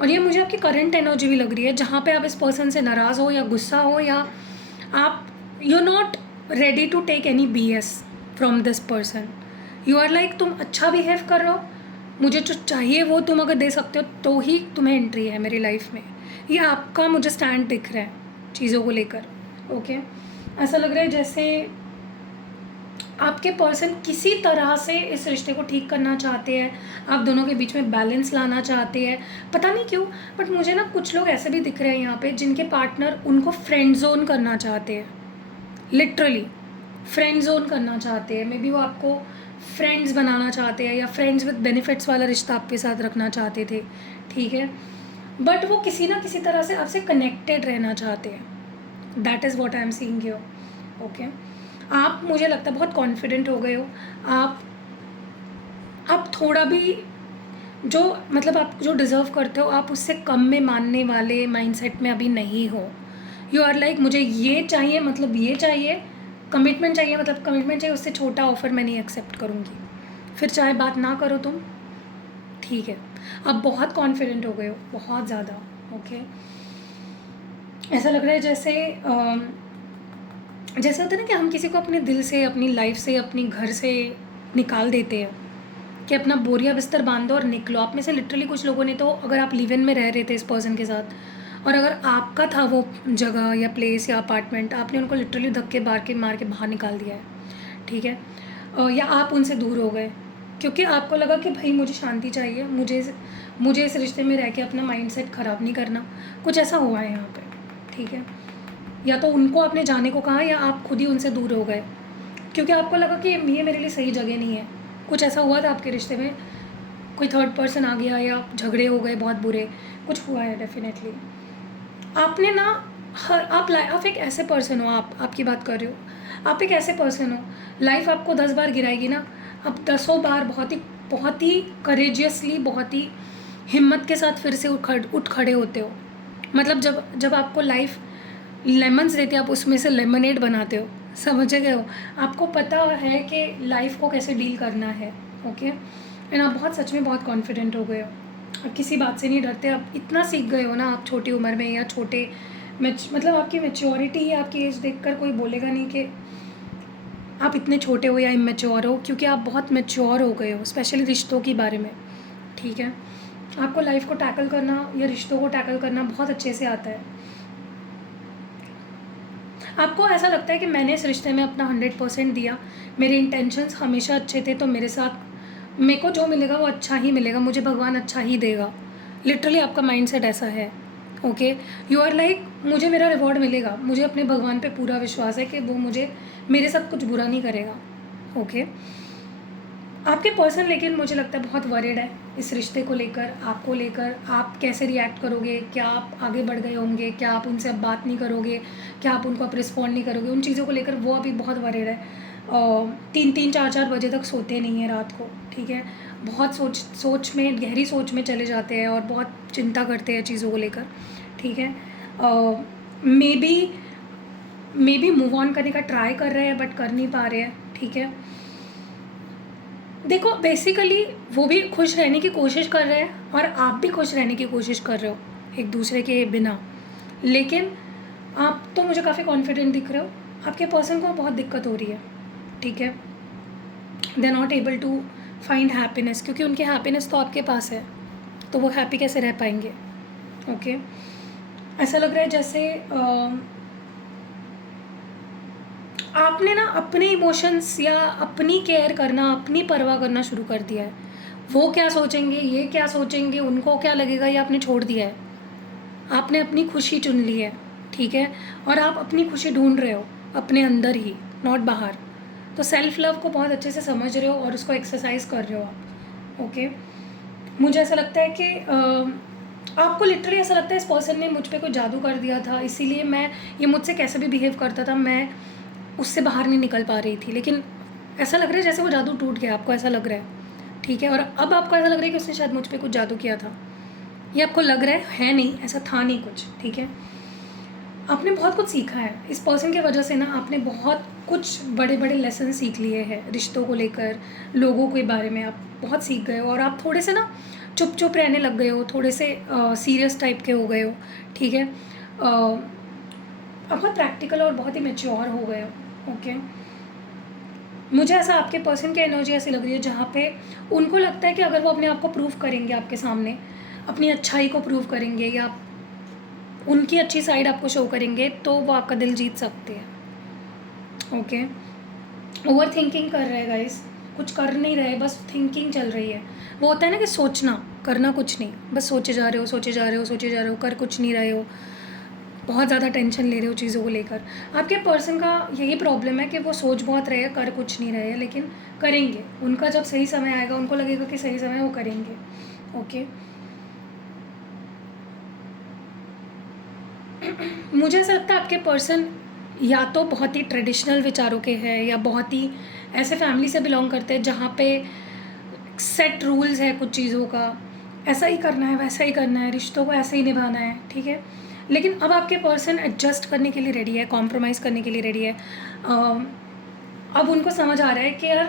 और ये मुझे आपकी करंट एनर्जी भी लग रही है, जहाँ पे आप इस पर्सन से नाराज़ हो या गुस्सा हो, या आप you not ready to take any BS from this person. You are like तुम अच्छा बिहेव कर रहे हो, मुझे जो चाहिए वो तुम अगर दे सकते हो तो ही तुम्हें एंट्री है मेरी लाइफ में। ये आपका मुझे स्टैंड दिख रहा है चीज़ों को लेकर। ओके, ऐसा लग रहा है जैसे आपके पर्सन किसी तरह से इस रिश्ते को ठीक करना चाहते हैं, आप दोनों के बीच में बैलेंस लाना चाहते हैं, पता नहीं क्यों। बट मुझे ना कुछ लोग ऐसे भी दिख रहे हैं यहाँ पे जिनके पार्टनर उनको फ्रेंड जोन करना चाहते हैं, लिटरली फ्रेंड जोन करना चाहते हैं। मे बी वो आपको फ्रेंड्स बनाना चाहते हैं, या फ्रेंड्स विद बेनिफिट्स वाला रिश्ता आपके साथ रखना चाहते थे, ठीक है। बट वो किसी ना किसी तरह से आपसे कनेक्टेड रहना चाहते हैं। That is what I am seeing here. Okay, आप मुझे लगता है बहुत कॉन्फिडेंट हो गए हो। आप थोड़ा भी जो मतलब आप जो डिज़र्व करते हो आप उससे कम में मानने वाले माइंडसेट में अभी नहीं हो। यू आर लाइक मुझे ये चाहिए मतलब ये चाहिए, कमिटमेंट चाहिए मतलब कमिटमेंट चाहिए, उससे छोटा ऑफ़र मैं नहीं एक्सेप्ट करूँगी। फिर चाहे बात ना करो तुम, ठीक है। आप बहुत कॉन्फिडेंट हो गए हो, बहुत ज़्यादा। ओके, ऐसा लग रहा है जैसे होता है ना कि हम किसी को अपने दिल से, अपनी लाइफ से, अपनी घर से निकाल देते हैं कि अपना बोरिया बिस्तर बांध दो और निकलो। आप में से लिटरली कुछ लोगों ने तो, अगर आप लिव इन में रह रहे थे इस पर्सन के साथ और अगर आपका था वो जगह या प्लेस या अपार्टमेंट, आपने उनको लिटरली धक्के मार के बाहर निकाल दिया है, ठीक है। या आप उनसे दूर हो गए क्योंकि आपको लगा कि भाई मुझे शांति चाहिए, मुझे इस रिश्ते में रह के अपना माइंडसेट ख़राब नहीं करना। कुछ ऐसा हुआ है यहाँ पे, ठीक है। या तो उनको आपने जाने को कहा या आप खुद ही उनसे दूर हो गए क्योंकि आपको लगा कि ये मेरे लिए सही जगह नहीं है। कुछ ऐसा हुआ था आपके रिश्ते में, कोई थर्ड पर्सन आ गया या झगड़े हो गए बहुत बुरे, कुछ हुआ है डेफिनेटली। आपने ना आप एक ऐसे पर्सन हो, आपकी बात कर रही हो, आप एक ऐसे पर्सन हो, लाइफ आपको 10 बार गिराएगी ना, आप 10 बार बहुत ही करेजियसली, बहुत ही हिम्मत के साथ फिर से उठ खड़े होते हो। मतलब जब आपको लाइफ लेमन्स देते आप उसमें से लेमनेड बनाते हो, समझ गए हो। आपको पता है कि लाइफ को कैसे डील करना है। ओके, एंड आप बहुत सच में बहुत कॉन्फिडेंट हो गए हो, आप किसी बात से नहीं डरते। आप इतना सीख गए हो ना, आप छोटी उम्र में या मतलब आपकी मैच्योरिटी, आपकी एज देखकर कोई बोलेगा नहीं कि आप इतने छोटे हो या इमेच्योर हो, क्योंकि आप बहुत मैच्योर हो गए हो, स्पेशली रिश्तों के बारे में, ठीक है। आपको लाइफ को टैकल करना या रिश्तों को टैकल करना बहुत अच्छे से आता है। आपको ऐसा लगता है कि मैंने इस रिश्ते में अपना 100% दिया, मेरे इंटेंशंस हमेशा अच्छे थे, तो मेरे को जो मिलेगा वो अच्छा ही मिलेगा, मुझे भगवान अच्छा ही देगा। लिटरली आपका माइंडसेट ऐसा है। ओके, यू आर लाइक मुझे मेरा रिवॉर्ड मिलेगा, मुझे अपने भगवान पे पूरा विश्वास है कि वो मेरे साथ कुछ बुरा नहीं करेगा। ओके, आपके पर्सन लेकिन मुझे लगता है बहुत वरीड है इस रिश्ते को लेकर, आपको लेकर। आप कैसे रिएक्ट करोगे, क्या आप आगे बढ़ गए होंगे, क्या आप उनसे अब बात नहीं करोगे, क्या आप उनको अब रिस्पॉन्ड नहीं करोगे, उन चीज़ों को लेकर वो अभी बहुत वरीड है। 3-3, 4-4 बजे तक सोते नहीं हैं रात को, ठीक है। बहुत गहरी सोच में चले जाते हैं और बहुत चिंता करते हैं चीज़ों को लेकर, ठीक है। मे बी मूव ऑन करने का ट्राई कर रहे हैं बट कर नहीं पा रहे हैं, ठीक है। देखो बेसिकली वो भी खुश रहने की कोशिश कर रहे हैं और आप भी खुश रहने की कोशिश कर रहे हो एक दूसरे के बिना, लेकिन आप तो मुझे काफ़ी कॉन्फिडेंट दिख रहे हो, आपके पर्सन को बहुत दिक्कत हो रही है, ठीक है। They are not able to find happiness, क्योंकि उनकी हैप्पीनेस तो आपके पास है, तो वो हैप्पी कैसे रह पाएंगे। ओके, ऐसा लग रहा है जैसे आपने ना अपने इमोशंस या अपनी केयर करना, अपनी परवाह करना शुरू कर दिया है। वो क्या सोचेंगे, ये क्या सोचेंगे, उनको क्या लगेगा, ये आपने छोड़ दिया है। आपने अपनी खुशी चुन ली है, ठीक है, और आप अपनी खुशी ढूंढ रहे हो अपने अंदर ही, नॉट बाहर। तो सेल्फ लव को बहुत अच्छे से समझ रहे हो और उसको एक्सरसाइज कर रहे हो आप। ओके, मुझे ऐसा लगता है कि आपको लिटरली ऐसा लगता है इस पर्सन ने मुझ पे कोई जादू कर दिया था, इसीलिए मैं, ये मुझसे कैसे भी बिहेव करता था, मैं उससे बाहर नहीं निकल पा रही थी। लेकिन ऐसा लग रहा है जैसे वो जादू टूट गया, आपको ऐसा लग रहा है, ठीक है। और अब आपको ऐसा लग रहा है कि उसने शायद मुझ पे कुछ जादू किया था, ये आपको लग रहा है नहीं, ऐसा था नहीं कुछ, ठीक है। आपने बहुत कुछ सीखा है इस पर्सन की वजह से ना, आपने बहुत कुछ बड़े बड़े लेसन सीख लिए हैं रिश्तों को लेकर, लोगों के बारे में आप बहुत सीख गए हो, और आप थोड़े से ना चुप चुप रहने लग गए हो, थोड़े से सीरियस टाइप के हो गए हो, ठीक है। आप बहुत प्रैक्टिकल और बहुत ही मैच्योर हो गए हो। ओके, मुझे ऐसा आपके पर्सन की एनर्जी ऐसी लग रही है जहाँ पे उनको लगता है कि अगर वो अपने आप को प्रूव करेंगे आपके सामने, अपनी अच्छाई को प्रूव करेंगे या उनकी अच्छी साइड आपको शो करेंगे, तो वो आपका दिल जीत सकते हैं। ओके, ओवर थिंकिंग कर रहे हैं गाइस, कुछ कर नहीं रहे, बस थिंकिंग चल रही है। वो होता है ना कि सोचना, करना कुछ नहीं, बस सोचे जा रहे हो, सोचे जा रहे हो, सोचे जा रहे हो, कर कुछ नहीं रहे हो, बहुत ज़्यादा टेंशन ले रहे हो चीज़ों को लेकर। आपके पर्सन का यही प्रॉब्लम है कि वो सोच बहुत रहे हैं, कर कुछ नहीं रहे हैं, लेकिन करेंगे। उनका जब सही समय आएगा, उनको लगेगा कि सही समय, वो करेंगे। ओके, मुझे ऐसा लगता है आपके पर्सन या तो बहुत ही ट्रेडिशनल विचारों के हैं, या बहुत ही ऐसे फैमिली से बिलोंग करते हैं जहाँ पे सेट रूल्स है कुछ चीज़ों का, ऐसा ही करना है, वैसा ही करना है, रिश्तों को ऐसे ही निभाना है, ठीक है। लेकिन अब आपके पर्सन एडजस्ट करने के लिए रेडी है, कॉम्प्रोमाइज़ करने के लिए रेडी है। अब उनको समझ आ रहा है कि यार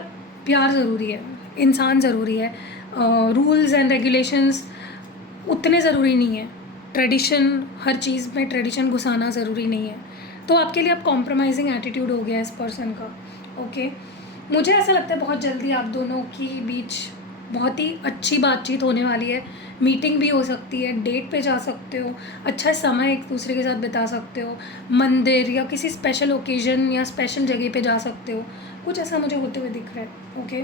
प्यार ज़रूरी है, इंसान ज़रूरी है, रूल्स एंड रेगुलेशंस उतने ज़रूरी नहीं है, ट्रेडिशन, हर चीज़ में ट्रेडिशन घुसाना ज़रूरी नहीं है। तो आपके लिए अब कॉम्प्रोमाइजिंग एटीट्यूड हो गया है इस पर्सन का। ओके, मुझे ऐसा लगता है बहुत जल्दी आप दोनों की बीच बहुत ही अच्छी बातचीत होने वाली है, मीटिंग भी हो सकती है, डेट पे जा सकते हो, अच्छा समय एक दूसरे के साथ बिता सकते हो, मंदिर या किसी स्पेशल ओकेजन या स्पेशल जगह पे जा सकते हो, कुछ ऐसा मुझे होते हुए दिख रहा है। ओके,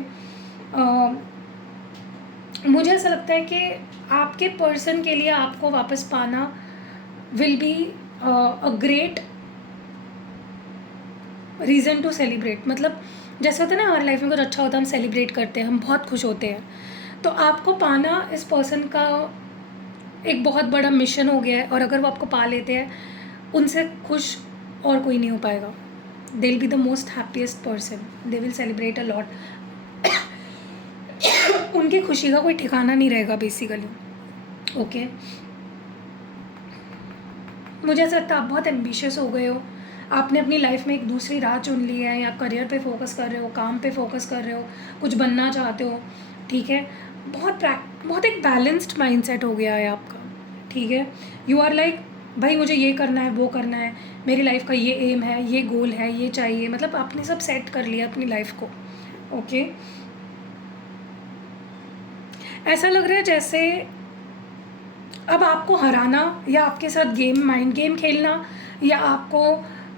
मुझे ऐसा लगता है कि आपके पर्सन के लिए आपको वापस पाना will be a great reason to celebrate. मतलब जैसे होता है ना, हमारी लाइफ में कुछ अच्छा होता है, हम सेलिब्रेट करते हैं, हम बहुत खुश होते हैं। तो आपको पाना इस पर्सन का एक बहुत बड़ा मिशन हो गया है, और अगर वो आपको पा लेते हैं, उनसे खुश और कोई नहीं हो पाएगा। They will be the most happiest person, they will celebrate a lot. उनकी खुशी का कोई ठिकाना नहीं रहेगा बेसिकली। ओके, मुझे ऐसा लगता है आप बहुत एम्बिशियस हो गए हो, आपने अपनी लाइफ में एक दूसरी राह चुन ली है, या करियर पे फोकस कर रहे हो, काम पे फोकस कर रहे हो, कुछ बनना चाहते हो, ठीक है। बहुत एक बैलेंस्ड माइंडसेट हो गया है आपका, ठीक है। यू आर लाइक, भाई मुझे ये करना है, वो करना है, मेरी लाइफ का ये एम है, ये गोल है, ये चाहिए, मतलब आपने सब सेट कर लिया अपनी लाइफ को। ओके, ऐसा लग रहा है जैसे अब आपको हराना, या आपके साथ माइंड गेम खेलना, या आपको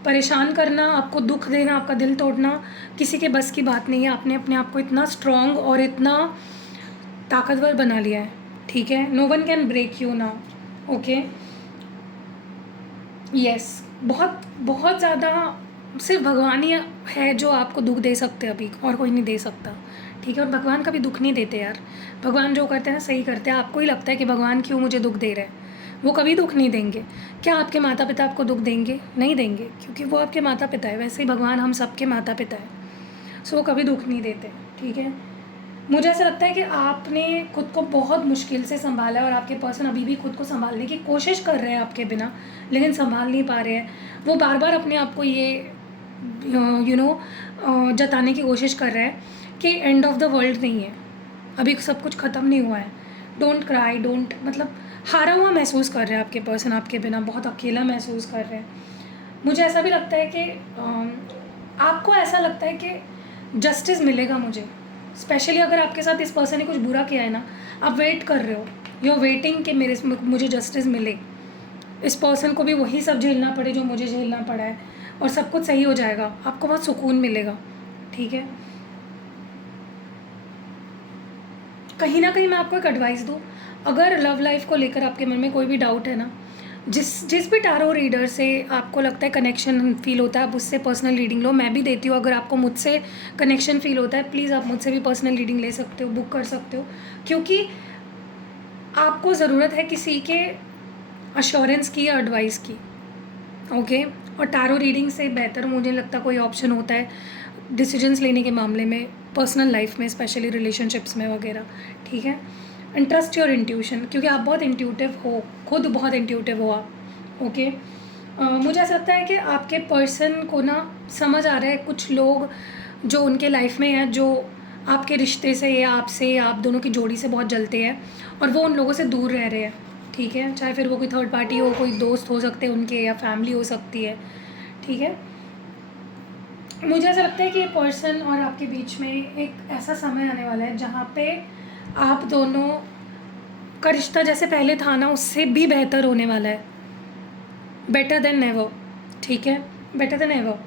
परेशान करना, आपको दुख देना, आपका दिल तोड़ना किसी के बस की बात नहीं है। आपने अपने आप को इतना स्ट्रॉन्ग और इतना ताकतवर बना लिया है, ठीक है। No one can break you now. Okay, yes, बहुत बहुत ज़्यादा सिर्फ भगवान ही है जो आपको दुख दे सकते हैं अभी, और कोई नहीं दे सकता, ठीक है। और भगवान कभी दुख नहीं देते यार, भगवान जो करते हैं ना सही करते हैं। आपको ही लगता है कि भगवान क्यों मुझे दुख दे रहे हैं, वो कभी दुख नहीं देंगे। क्या आपके माता पिता आपको दुख देंगे? नहीं देंगे, क्योंकि वो आपके माता पिता है। वैसे ही भगवान हम सबके माता पिता है, सो वो कभी दुख नहीं देते, ठीक है। मुझे ऐसा लगता है कि आपने खुद को बहुत मुश्किल से संभाला है, और आपके पर्सन अभी भी खुद को संभालने की कोशिश कर रहे हैं आपके बिना, लेकिन संभाल नहीं पा रहे हैं। वो बार बार अपने आप को ये जताने की कोशिश कर रहे हैं कि एंड ऑफ द वर्ल्ड नहीं है, अभी सब कुछ ख़त्म नहीं हुआ है, डोंट क्राई, डोंट, मतलब हारा हुआ महसूस कर रहे हैं आपके पर्सन आपके बिना, बहुत अकेला महसूस कर रहे हैं। मुझे ऐसा भी लगता है कि आपको ऐसा लगता है कि जस्टिस मिलेगा मुझे, स्पेशली अगर आपके साथ इस पर्सन ने कुछ बुरा किया है ना, आप वेट कर रहे हो, यू आर वेटिंग कि मुझे जस्टिस मिले, इस पर्सन को भी वही सब झेलना पड़े जो मुझे झेलना पड़ा है, और सब कुछ सही हो जाएगा, आपको बहुत सुकून मिलेगा, ठीक है। कहीं ना कहीं मैं आपको एक एडवाइस दूँ, अगर लव लाइफ को लेकर आपके मन में कोई भी डाउट है ना, जिस भी टारो रीडर से आपको लगता है कनेक्शन फील होता है, आप उससे पर्सनल रीडिंग लो। मैं भी देती हूँ, अगर आपको मुझसे कनेक्शन फील होता है प्लीज़ आप मुझसे भी पर्सनल रीडिंग ले सकते हो, बुक कर सकते हो, क्योंकि आपको ज़रूरत है किसी के अश्योरेंस की या एडवाइस की, ओके। और टारो रीडिंग से बेहतर मुझे लगता कोई ऑप्शन होता है डिसीजंस लेने के मामले में, पर्सनल लाइफ में, स्पेशली रिलेशनशिप्स में वगैरह, ठीक है। एंड ट्रस्ट योर इंट्यूशन, क्योंकि आप बहुत इंट्यूटिव हो, खुद बहुत इंट्यूटिव हो आप, ओके। मुझे ऐसा लगता है कि आपके पर्सन को ना समझ आ रहा है कुछ लोग जो उनके लाइफ में हैं, जो आपके रिश्ते से या आपसे या आप दोनों की जोड़ी से बहुत जलते हैं, और वो उन लोगों से दूर रह रहे हैं, ठीक है। चाहे फिर वो कोई थर्ड पार्टी हो, कोई दोस्त हो सकते हैं उनके, या फैमिली हो सकती है, ठीक है। मुझे ऐसा लगता है कि ये पर्सन और आपके बीच में एक ऐसा समय आने वाला है जहाँ पे आप दोनों का रिश्ता जैसे पहले था ना, उससे भी बेहतर होने वाला है, बेटर देन नेवर, ठीक है, बेटर देन एवर।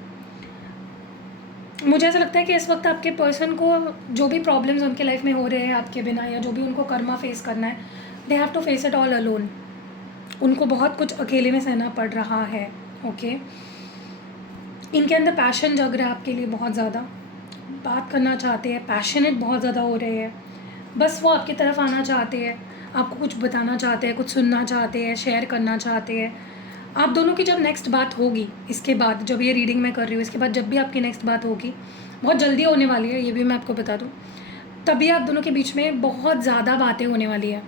मुझे ऐसा लगता है कि इस वक्त आपके पर्सन को जो भी प्रॉब्लम्स उनके लाइफ में हो रहे हैं आपके बिना, या जो भी उनको कर्मा फेस करना है, they have to face it all alone. उनको बहुत कुछ अकेले में सहना पड़ रहा है, ओके। इनके अंदर पैशन जग रहा है आपके लिए, बहुत ज़्यादा बात करना चाहते हैं, पैशनेट बहुत ज़्यादा हो रहे हैं, बस वो आपकी तरफ आना चाहते हैं, आपको कुछ बताना चाहते हैं, कुछ सुनना चाहते हैं, शेयर करना चाहते हैं। आप दोनों की जब नेक्स्ट बात होगी, इसके बाद जब ये रीडिंग मैं कर रही हूँ, इसके बाद जब भी आपकी नेक्स्ट बात होगी, बहुत जल्दी होने वाली है, ये भी मैं आपको बता दूँ, तभी आप दोनों के बीच में बहुत ज़्यादा बातें होने वाली है,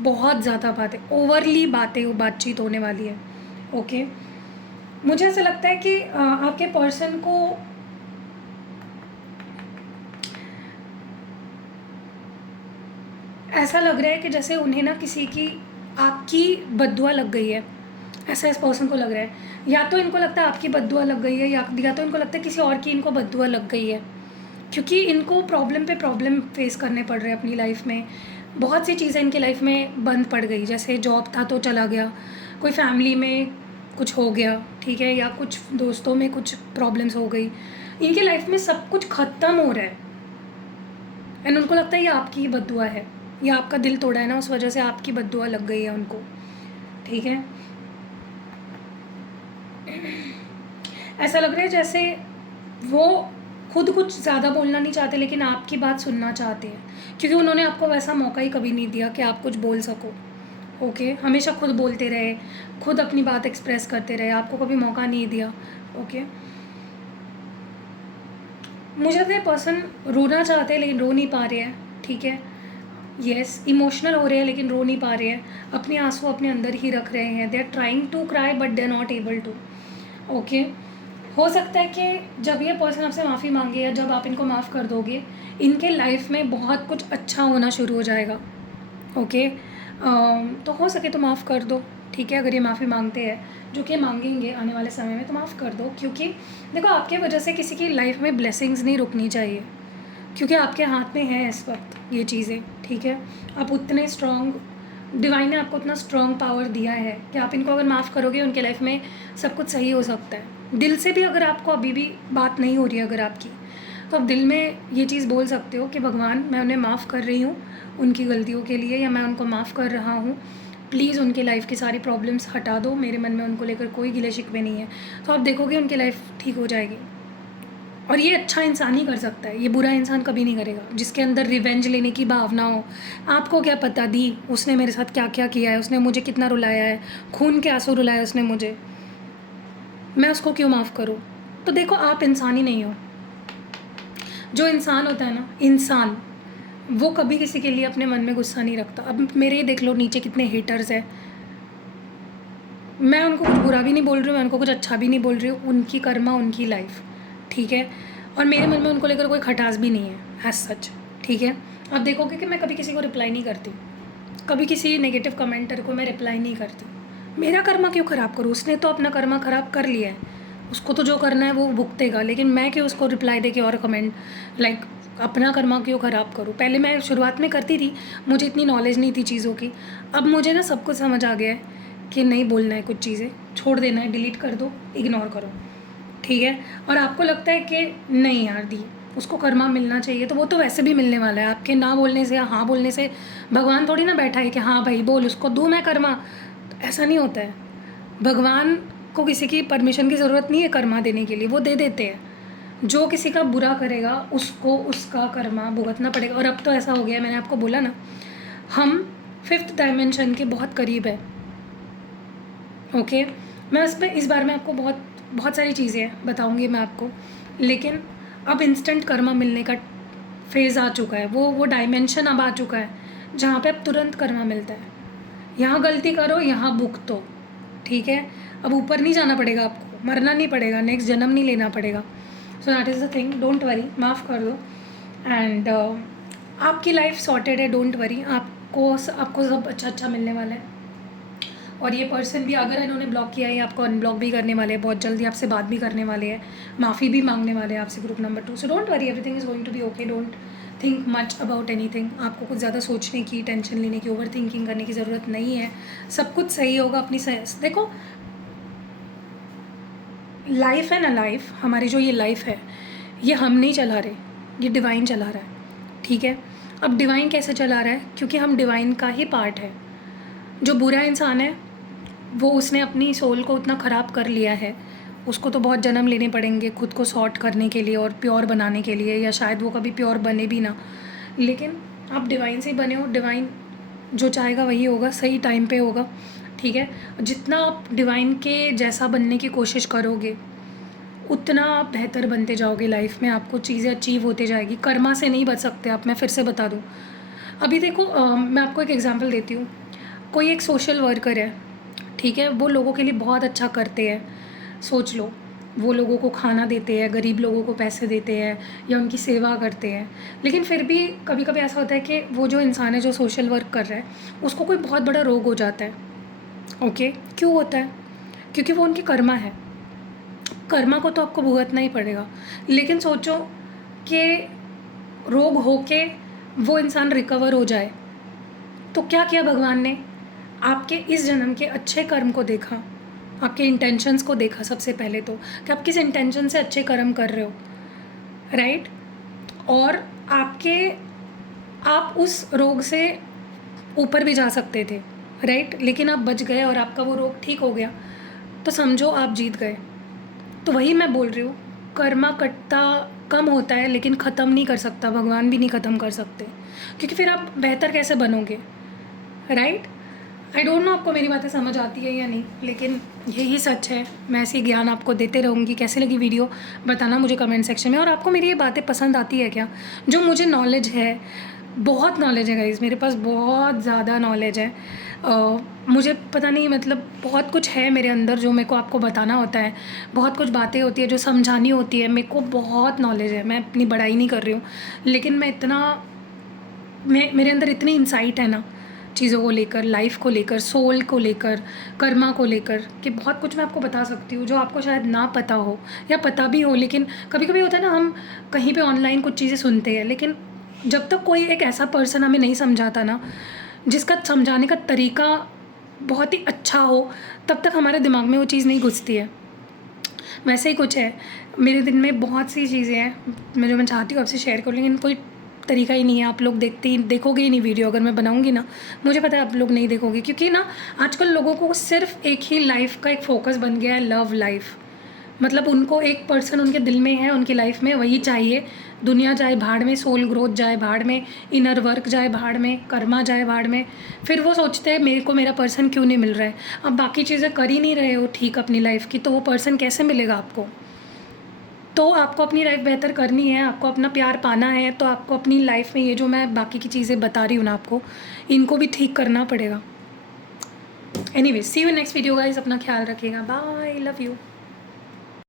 बहुत ज़्यादा बातें, ओवरली बातचीत होने वाली है, ओके। मुझे ऐसा लगता है कि आपके पर्सन को ऐसा लग रहा है कि जैसे उन्हें ना किसी की आपकी बद्दुआ लग गई है, ऐसा इस पर्सन को लग रहा है। या तो इनको लगता है आपकी बद्दुआ लग गई है, या तो इनको लगता है किसी और की इनको बद्दुआ लग गई है, क्योंकि इनको प्रॉब्लम पे प्रॉब्लम फेस करने पड़ रहे हैं अपनी लाइफ में। बहुत सी चीज़ें इनकी लाइफ में बंद पड़ गई, जैसे जॉब था तो चला गया, कोई फैमिली में कुछ हो गया, ठीक है, या कुछ दोस्तों में कुछ प्रॉब्लम्स हो गई, इनकी लाइफ में सब कुछ ख़त्म हो रहा है, एंड उनको लगता है ये आपकी ही बद्दुआ है, या आपका दिल तोड़ा है ना, उस वजह से आपकी बद्दुआ लग गई है उनको, ठीक है। ऐसा लग रहा है जैसे वो खुद कुछ ज़्यादा बोलना नहीं चाहते, लेकिन आपकी बात सुनना चाहते हैं, क्योंकि उन्होंने आपको वैसा मौका ही कभी नहीं दिया कि आप कुछ बोल सको, ओके। हमेशा खुद बोलते रहे, खुद अपनी बात एक्सप्रेस करते रहे, आपको कभी मौका नहीं दिया, ओके। मुझे लगता है पर्सन रोना चाहते हैं लेकिन रो नहीं पा रहे हैं, ठीक है। येस, इमोशनल हो रहे हैं लेकिन रो नहीं पा रहे हैं, अपने आंसू अपने अंदर ही रख रहे हैं, they are trying to cry but they are not able to, okay. हो सकता है कि जब ये पर्सन आपसे माफ़ी मांगे, या जब आप इनको माफ़ कर दोगे, इनके लाइफ में बहुत कुछ अच्छा होना शुरू हो जाएगा, ओके। तो हो सके तो माफ़ कर दो, ठीक है। अगर ये माफ़ी मांगते हैं, जो कि मांगेंगे आने वाले समय में, तो माफ़ कर दो, क्योंकि देखो आपके वजह से किसी की लाइफ में ब्लेसिंग्स नहीं रुकनी चाहिए, क्योंकि आपके हाथ में है इस वक्त ये चीज़ें, ठीक है। आप उतने स्ट्रॉन्ग, डिवाइन ने आपको उतना स्ट्रॉन्ग पावर दिया है कि आप इनको अगर माफ़ करोगे, उनके लाइफ में सब कुछ सही हो सकता है। दिल से भी अगर आपको अभी भी बात नहीं हो रही है अगर आपकी, तो आप दिल में ये चीज़ बोल सकते हो कि भगवान, मैं उन्हें माफ़ कर रही हूँ उनकी गलतियों के लिए, या मैं उनको माफ़ कर रहा हूँ, प्लीज़ उनके लाइफ की सारी प्रॉब्लम्स हटा दो, मेरे मन में उनको लेकर कोई गिले शिकवे नहीं है। तो आप देखोगे उनकी लाइफ ठीक हो जाएगी। और ये अच्छा इंसान ही कर सकता है, ये बुरा इंसान कभी नहीं करेगा, जिसके अंदर रिवेंज लेने की भावना हो। आपको क्या पता दी उसने मेरे साथ क्या क्या किया है, उसने मुझे कितना रुलाया है, खून के आंसू रुलाया उसने मुझे, मैं उसको क्यों माफ़ करूँ। तो देखो आप इंसान ही नहीं हो। जो इंसान होता है ना, इंसान, वो कभी किसी के लिए अपने मन में गुस्सा नहीं रखता। अब मेरे ही देख लो नीचे कितने हेटर्स हैं, मैं उनको कुछ बुरा भी नहीं बोल रही हूँ, मैं उनको कुछ अच्छा भी नहीं बोल रही हूँ, उनकी कर्मा उनकी लाइफ, ठीक है। और मेरे मन में उनको लेकर कोई खटास भी नहीं है एज सच, ठीक है। आप देखोगे कि मैं कभी किसी को रिप्लाई नहीं करती, कभी किसी नेगेटिव कमेंटर को मैं रिप्लाई नहीं करती, मेरा कर्मा क्यों ख़राब करूँ? उसने तो अपना कर्मा ख़राब कर लिया है, उसको तो जो करना है वो भुगतेगा, लेकिन मैं क्यों उसको रिप्लाई दे के और कमेंट लाइक अपना कर्मा क्यों ख़राब करूँ? पहले मैं शुरुआत में करती थी, मुझे इतनी नॉलेज नहीं थी चीज़ों की। अब मुझे ना सब कुछ समझ आ गया है कि नहीं बोलना है, कुछ चीज़ें छोड़ देना है, डिलीट कर दो, इग्नोर करो, ठीक है। और आपको लगता है कि नहीं यार दी उसको कर्मा मिलना चाहिए, तो वो तो वैसे भी मिलने वाला है। आपके ना बोलने से या हाँ बोलने से भगवान थोड़ी ना बैठा है कि हाँ भाई बोल, उसको दूँ मैं कर्मा। तो ऐसा नहीं होता है। भगवान को किसी की परमिशन की ज़रूरत नहीं है कर्मा देने के लिए, वो दे देते हैं। जो किसी का बुरा करेगा उसको उसका कर्मा भुगतना पड़ेगा। और अब तो ऐसा हो गया है, मैंने आपको बोला ना, हम 5th डायमेंशन के बहुत करीब है। ओके, मैं इस बार में आपको बहुत बहुत सारी चीज़ें बताऊंगी मैं आपको, लेकिन अब इंस्टेंट कर्मा मिलने का फेज़ आ चुका है। वो डायमेंशन अब आ चुका है जहाँ पे अब तुरंत कर्मा मिलता है। यहाँ गलती करो, यहाँ भुगतो, ठीक है। अब ऊपर नहीं जाना पड़ेगा आपको, मरना नहीं पड़ेगा, नेक्स्ट जन्म नहीं लेना पड़ेगा। So that is the thing, don't worry, माफ़ कर दो। एंड आपकी लाइफ सॉर्टेड है, डोंट वरी, आपको सब अच्छा मिलने वाला है। और ये पर्सन भी अगर इन्होंने ब्लॉक किया है, आपको अनब्लॉक भी करने वाले हैं, बहुत जल्दी आपसे बात भी करने वाले हैं, माफ़ी भी मांगने वाले हैं आपसे, group number 2। So don't worry, everything is going to be okay, don't think much about anything. आपको कुछ ज़्यादा सोचने की, टेंशन लेने की, ओवर थिंकिंग करने की ज़रूरत नहीं है। सब कुछ सही होगा अपनी देखो लाइफ है ना, लाइफ हमारी जो ये लाइफ है, ये हम नहीं चला रहे, ये डिवाइन चला रहा है, ठीक है। अब डिवाइन कैसे चला रहा है? क्योंकि हम डिवाइन का ही पार्ट है। जो बुरा इंसान है वो उसने अपनी सोल को उतना ख़राब कर लिया है, उसको तो बहुत जन्म लेने पड़ेंगे खुद को सॉर्ट करने के लिए और प्योर बनाने के लिए, या शायद वो कभी प्योर बने भी ना। लेकिन आप डिवाइन से ही बने हो, डिवाइन जो चाहेगा वही होगा, सही टाइम पे होगा, ठीक है। जितना आप डिवाइन के जैसा बनने की कोशिश करोगे उतना आप बेहतर बनते जाओगे लाइफ में, आपको चीज़ें अचीव होते जाएगी। कर्मा से नहीं बच सकते आप, मैं फिर से बता दूँ। अभी देखो मैं आपको एक एग्जांपल देती हूँ। कोई एक सोशल वर्कर है, ठीक है, वो लोगों के लिए बहुत अच्छा करते हैं। सोच लो, वो लोगों को खाना देते हैं, गरीब लोगों को पैसे देते हैं, या उनकी सेवा करते हैं। लेकिन फिर भी कभी कभी ऐसा होता है कि वो जो इंसान है जो सोशल वर्क कर रहा है उसको कोई बहुत बड़ा रोग हो जाता है। ओके, क्यों होता है? क्योंकि वो उनकी कर्मा है। कर्मा को तो आपको भुगतना ही पड़ेगा। लेकिन सोचो कि रोग होके वो इंसान रिकवर हो जाए, तो क्या किया भगवान ने? आपके इस जन्म के अच्छे कर्म को देखा, आपके इंटेंशंस को देखा सबसे पहले तो, कि आप किस इंटेंशन से अच्छे कर्म कर रहे हो, राइट। और आप उस रोग से ऊपर भी जा सकते थे, राइट, लेकिन आप बच गए और आपका वो रोग ठीक हो गया, तो समझो आप जीत गए। तो वही मैं बोल रही हूँ, कर्मा कटता कम होता है लेकिन ख़त्म नहीं कर सकता, भगवान भी नहीं ख़त्म कर सकते, क्योंकि फिर आप बेहतर कैसे बनोगे, राइट। आई डोंट नो आपको मेरी बातें समझ आती है या नहीं, लेकिन यही सच है। मैं ऐसी ज्ञान आपको देते रहूँगी। कैसी लगी वीडियो बताना मुझे कमेंट सेक्शन में। और आपको मेरी ये बातें पसंद आती है क्या? जो मुझे नॉलेज है, बहुत नॉलेज है गाइज़, मेरे पास बहुत ज़्यादा नॉलेज है। मुझे पता नहीं, मतलब बहुत कुछ है मेरे अंदर जो मेरे को आपको बताना होता है। बहुत कुछ बातें होती है जो समझानी होती है, मेरे को बहुत नॉलेज है। मैं अपनी बड़ाई नहीं कर रही हूँ, लेकिन मेरे अंदर इतनी इंसाइट है ना चीज़ों को लेकर, लाइफ को लेकर, सोल को लेकर, कर्मा को लेकर, कि बहुत कुछ मैं आपको बता सकती हूँ जो आपको शायद ना पता हो या पता भी हो। लेकिन कभी कभी होता है ना, हम कहीं पे ऑनलाइन कुछ चीज़ें सुनते हैं, लेकिन जब तक कोई एक ऐसा पर्सन हमें नहीं समझाता ना, जिसका समझाने का तरीका बहुत ही अच्छा हो, तब तक हमारे दिमाग में वो चीज़ नहीं घुसती है। वैसे ही कुछ है, मेरे दिन में बहुत सी चीज़ें हैं मैं चाहती हूँ आपसे शेयर करूँ, लेकिन कोई तरीका ही नहीं है। आप लोग देखोगे ही नहीं वीडियो, अगर मैं बनाऊंगी ना, मुझे पता है आप लोग नहीं देखोगे, क्योंकि ना आजकल लोगों को सिर्फ एक ही लाइफ का एक फोकस बन गया है, लव लाइफ। मतलब उनको एक पर्सन उनके दिल में है, उनकी लाइफ में वही चाहिए। दुनिया जाए भाड़ में, सोल ग्रोथ जाए भाड़ में, इनर वर्क जाए भाड़ में, कर्मा जाए भाड़ में, फिर वो सोचते हैं मेरे को मेरा पर्सन क्यों नहीं मिल रहा है। अब बाकी चीज़ें कर ही नहीं रहे हो ठीक अपनी लाइफ की, तो वो पर्सन कैसे मिलेगा आपको? तो आपको अपनी लाइफ बेहतर करनी है, आपको अपना प्यार पाना है, तो आपको अपनी लाइफ में ये जो मैं बाकी की चीज़ें बता रही हूँ ना आपको, इनको भी ठीक करना पड़ेगा। Anyway, see you next video guys, अपना ख्याल रखिएगा, बाय, लव यू।